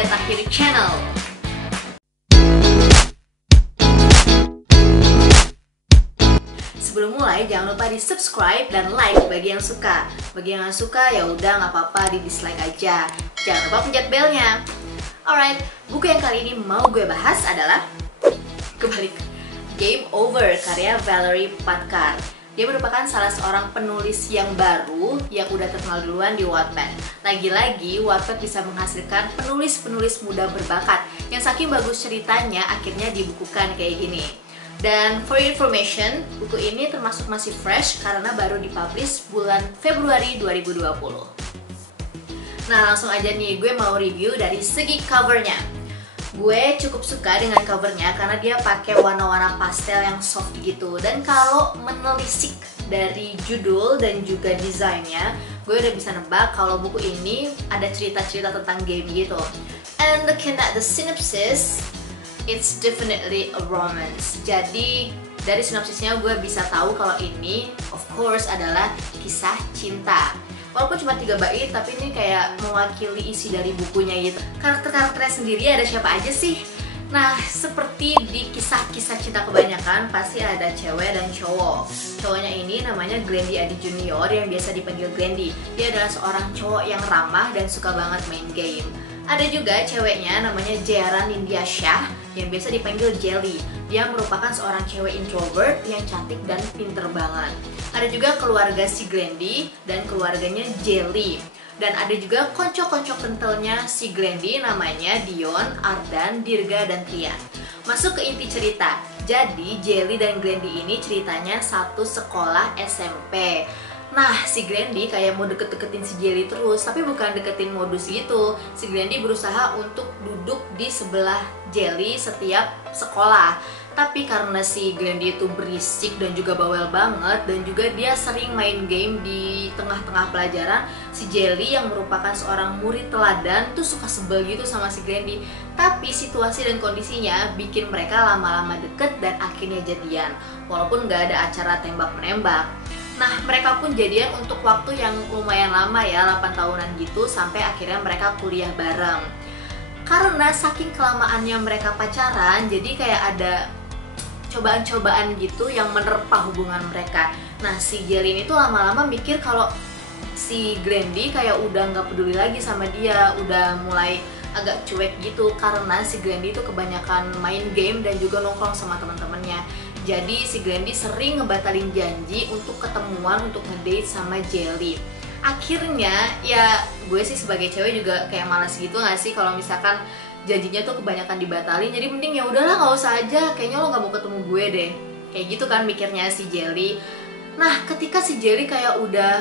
Dinda Tahir Channel. Sebelum mulai, jangan lupa di subscribe dan like bagi yang suka. Bagi yang nggak suka, ya udah nggak apa-apa, di dislike aja. Jangan lupa pencet belnya. Alright, buku yang kali ini mau gue bahas adalah kebalik, Game Over karya Valerie Patkar. Dia merupakan salah seorang penulis yang baru yang udah terkenal duluan di Wattpad. Lagi-lagi, Wattpad bisa menghasilkan penulis-penulis muda berbakat yang saking bagus ceritanya akhirnya dibukukan kayak gini. Dan for your information, buku ini termasuk masih fresh karena baru dipublish bulan Februari 2020. Nah, langsung aja nih, gue mau review dari segi covernya. Gue cukup suka dengan covernya karena dia pakai warna-warna pastel yang soft gitu. Dan kalau menelisik dari judul dan juga desainnya, gue udah bisa nebak kalau buku ini ada cerita-cerita tentang game gitu. And looking at the synopsis, it's definitely a romance. Jadi dari sinopsisnya gue bisa tahu kalau ini of course adalah kisah cinta. Walaupun cuma 3 bait, tapi ini kayak mewakili isi dari bukunya gitu. Karakter-karakternya sendiri ada siapa aja sih? Nah, seperti di kisah-kisah cinta kebanyakan, pasti ada cewek dan cowok. Cowoknya ini namanya Glendy Adi Junior yang biasa dipanggil Glendy. Dia adalah seorang cowok yang ramah dan suka banget main game. Ada juga ceweknya namanya Jaran Nindya Shah yang biasa dipanggil Jelly. Dia merupakan seorang cewek introvert yang cantik dan pinter banget. Ada juga keluarga si Glendy dan keluarganya Jelly. Dan ada juga konco-konco kentalnya si Glendy namanya Dion, Ardan, Dirga, dan Trian. Masuk ke inti cerita. Jadi Jelly dan Glendy ini ceritanya satu sekolah SMP. Nah, si Glendy kayak mau deket-deketin si Jelly terus, tapi bukan deketin modus gitu. Si Glendy berusaha untuk duduk di sebelah Jelly setiap sekolah. Tapi karena si Glendy itu berisik dan juga bawel banget, dan juga dia sering main game di tengah-tengah pelajaran, si Jelly yang merupakan seorang murid teladan tuh suka sebel gitu sama si Glendy. Tapi situasi dan kondisinya bikin mereka lama-lama deket dan akhirnya jadian, walaupun gak ada acara tembak-menembak. Nah, mereka pun jadian untuk waktu yang lumayan lama ya, 8 tahunan gitu, sampai akhirnya mereka kuliah bareng. Karena saking kelamaannya mereka pacaran, jadi kayak ada cobaan-cobaan gitu yang menerpa hubungan mereka. Nah, si Jelly ini tuh lama-lama mikir kalau si Glendy kayak udah nggak peduli lagi sama dia, udah mulai agak cuek gitu karena si Glendy itu kebanyakan main game dan juga nongkrong sama teman-temannya. Jadi si Glendy sering ngebatalin janji untuk ketemuan, untuk ngedate sama Jelly. Akhirnya ya gue sih sebagai cewek juga kayak malas gitu gak sih kalau misalkan janjinya tuh kebanyakan dibatalin. Jadi mending ya udahlah nggak usah aja, kayaknya lo nggak mau ketemu gue deh. Kayak gitu kan mikirnya si Jelly. Nah, ketika si Jelly kayak udah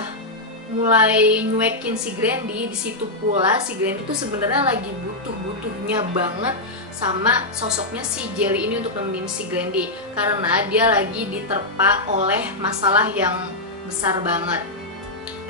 mulai nyuekin si Glendy, di situ pula si Glendy tuh sebenarnya lagi butuh-butuhnya banget sama sosoknya si Jelly ini untuk nemenin si Glendy, karena dia lagi diterpa oleh masalah yang besar banget.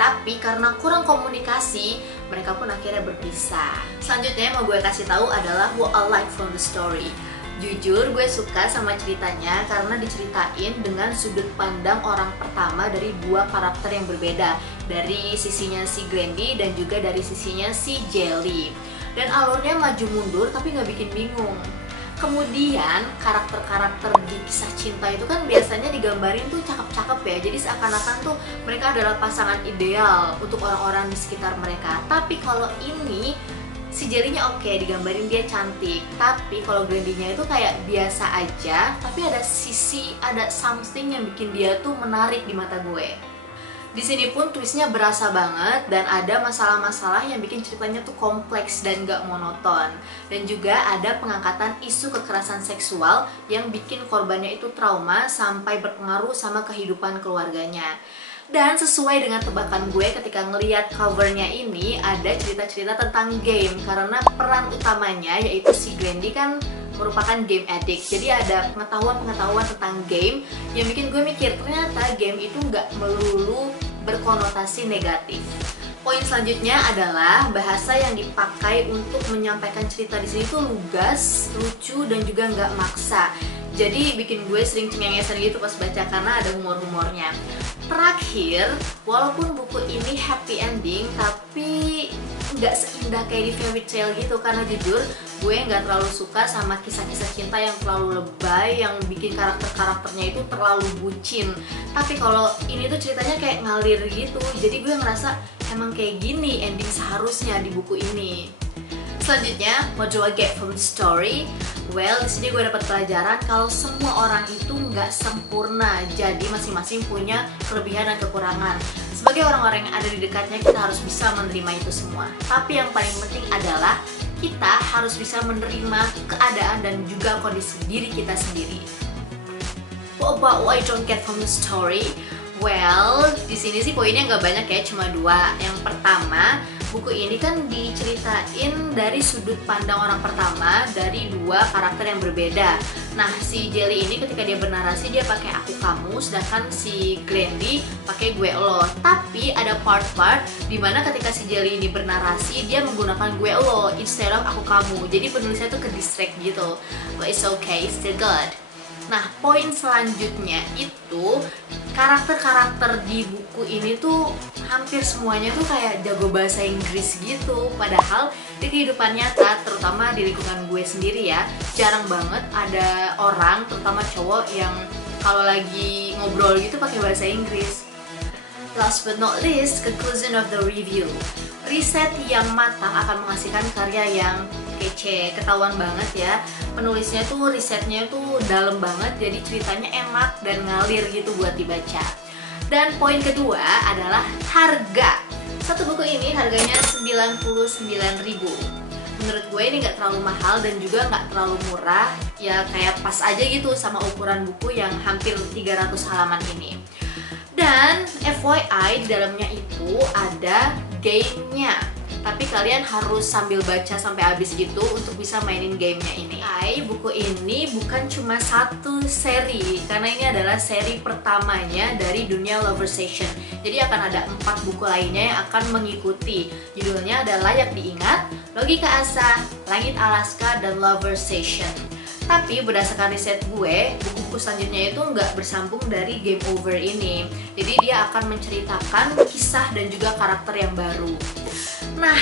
Tapi karena kurang komunikasi, mereka pun akhirnya berpisah. Selanjutnya yang mau gue kasih tahu adalah what I like from the story. Jujur gue suka sama ceritanya karena diceritain dengan sudut pandang orang pertama dari dua karakter yang berbeda, dari sisinya si Glendy dan juga dari sisinya si Jelly. Dan alurnya maju mundur tapi nggak bikin bingung. Kemudian karakter-karakter di kisah cinta itu kan biasanya digambarin tuh cakep-cakep ya. Jadi seakan-akan tuh mereka adalah pasangan ideal untuk orang-orang di sekitar mereka. Tapi kalau ini si Jelly-nya oke, digambarin dia cantik. Tapi kalau Glendy-nya itu kayak biasa aja, tapi ada sisi, ada something yang bikin dia tuh menarik di mata gue. Di sini pun twistnya berasa banget dan ada masalah-masalah yang bikin ceritanya tuh kompleks dan gak monoton. Dan juga ada pengangkatan isu kekerasan seksual yang bikin korbannya itu trauma sampai berpengaruh sama kehidupan keluarganya. Dan sesuai dengan tebakan gue ketika ngeliat covernya ini, ada cerita-cerita tentang game. Karena peran utamanya yaitu si Glendy kan merupakan game addict. Jadi ada pengetahuan-pengetahuan tentang game yang bikin gue mikir ternyata game itu nggak melulu berkonotasi negatif. Poin selanjutnya adalah bahasa yang dipakai untuk menyampaikan cerita di sini tuh lugas, lucu, dan juga nggak maksa. Jadi bikin gue sering cengengesan gitu pas baca karena ada humor-humornya. Terakhir, walaupun buku ini happy ending, tapi nggak seindah kayak di fairy tale gitu. Karena jujur gue nggak terlalu suka sama kisah-kisah cinta yang terlalu lebay, yang bikin karakternya itu terlalu bucin. Tapi kalau ini tuh ceritanya kayak ngalir gitu, jadi gue ngerasa emang kayak gini ending seharusnya di buku ini. Selanjutnya, what do I get from the story? Well, di sini gue dapat pelajaran kalau semua orang itu nggak sempurna, jadi masing-masing punya kelebihan dan kekurangan. Sebagai orang-orang yang ada di dekatnya, kita harus bisa menerima itu semua. Tapi yang paling penting adalah kita harus bisa menerima keadaan dan juga kondisi diri kita sendiri. What about what I don't get from the story? Well, di sini sih poinnya nggak banyak ya, cuma 2. Yang pertama, buku ini kan diceritain dari sudut pandang orang pertama dari 2 karakter yang berbeda. Nah, si Jelly ini ketika dia bernarasi dia pakai aku kamu, sedangkan si Glendy pakai gue lo. Tapi ada part-part dimana ketika si Jelly ini bernarasi dia menggunakan gue lo instead of aku kamu. Jadi penulisnya tuh ke distract gitu. But it's okay, still good. Nah, poin selanjutnya itu karakter-karakter di buku ini tuh hampir semuanya tuh kayak jago bahasa Inggris gitu. Padahal di kehidupan nyata, terutama di lingkungan gue sendiri ya, jarang banget ada orang, terutama cowok, yang kalau lagi ngobrol gitu pakai bahasa Inggris. Last but not least, conclusion of the review. Riset yang matang akan menghasilkan karya yang kece, ketahuan banget ya. Penulisnya tuh risetnya tuh dalam banget, jadi ceritanya enak dan ngalir gitu buat dibaca. Dan poin kedua adalah harga. Satu buku ini harganya 99.000. Menurut gue ini nggak terlalu mahal dan juga nggak terlalu murah, ya kayak pas aja gitu sama ukuran buku yang hampir 300 halaman ini. Dan FYI, di dalamnya itu ada gamenya. Tapi kalian harus sambil baca sampai habis gitu untuk bisa mainin gamenya ini. Buku ini bukan cuma satu seri, karena ini adalah seri pertamanya dari dunia Loversation. Jadi akan ada 4 buku lainnya yang akan mengikuti. Judulnya ada Layak Diingat, Logika Asa, Langit Alaska, dan Loversation. Tapi berdasarkan riset gue, buku-buku selanjutnya itu nggak bersambung dari Game Over ini. Jadi dia akan menceritakan kisah dan juga karakter yang baru. Nah,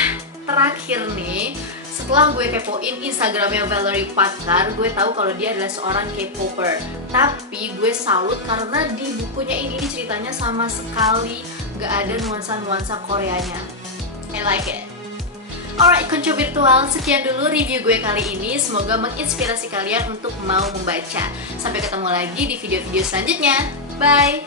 terakhir nih, setelah gue kepoin Instagramnya Valerie Patkar, gue tahu kalau dia adalah seorang K-popper. Tapi gue salut karena di bukunya ini ceritanya sama sekali nggak ada nuansa-nuansa Koreanya. I like it. Alright, Konco Virtual, sekian dulu review gue kali ini. Semoga menginspirasi kalian untuk mau membaca. Sampai ketemu lagi di video-video selanjutnya. Bye!